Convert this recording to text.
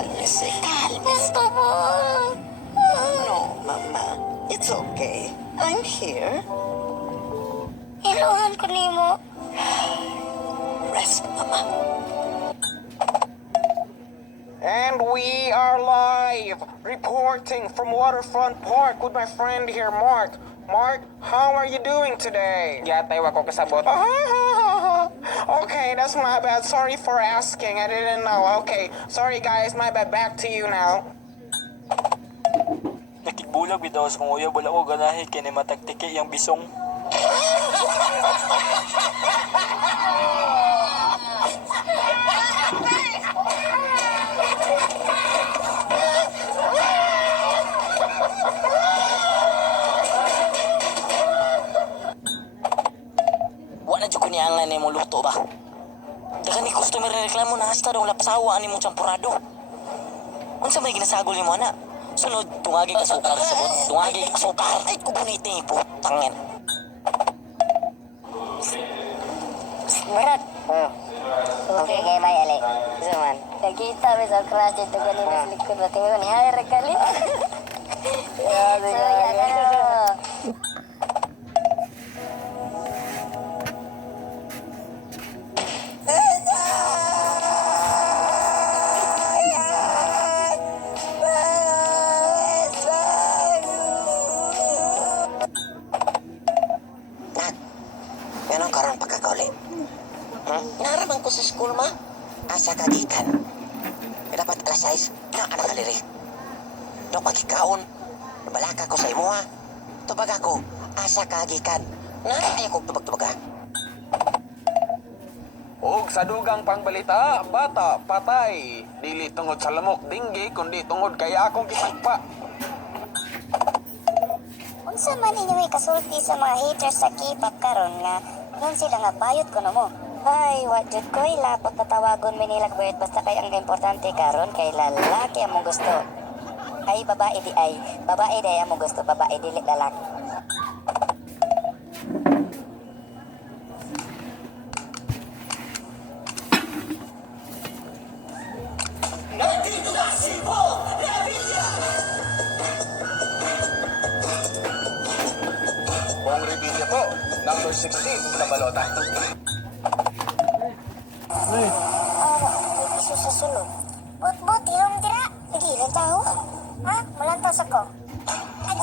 Cálmese, cálmese. Gusto mo. No, Mama. It's okay. I'm here. Iluhan ko nimo. Rest, Mama. And we are live, reporting from Waterfront Park with my friend here, Mark. Mark, how are you doing today? Yatay wako kasabot. Okay, that's my bad. Sorry for asking. I didn't know. Okay, sorry guys, my bad. Back to you now. Nakigbulag bitaw sa kong uyab, wala ko ganahe kini matagtiki yung bisong. Wala dyan ko niyangan na mong luto ba? Dagan ni customer na reklamo na hasta daw lapsawa ani mong champurado. Unsa may ginasagol ni mo, ana? Sunod, tungagi ka sukar sa bot. Tungagi ka sukar. Ay, kubuniti, putangin. Berat. Okay, kayak baik Alek. Zaman. Dah kita besok keras itu kan ini selikut berarti ni hari kali. Ya, ya. Nak, ganun karon pagkakauli. Naramang ko sa school, ma. Asa kagikan. Dapat alas 6, na anak kaliri. Dok magkikaon. Balaka ko sa imo, ha. Tubag ako, asa kagikan. Na, ayaw kong tubag-tubaga. Og sa dugang pangbalita, bata, patay. Dili tungod sa lamok dinggi, kundi tungod kay akong kisagpa. Unsa man ninyo kasulti sa mga haters sa K-pop karon nga ngon sila nga bayot ko mo. Ay, wa jud ko ilapot na tawagon mi nila bayot basta kay ang importante karon kay lalaki among gusto. Ay babae di ay, babae di among gusto, babae dili lalaki. Buong review po, number 16 na balota. Isu sa sulod. Bot-bot, ilong tira. Pigilan tao. Ha? Mulantos ako. Ay,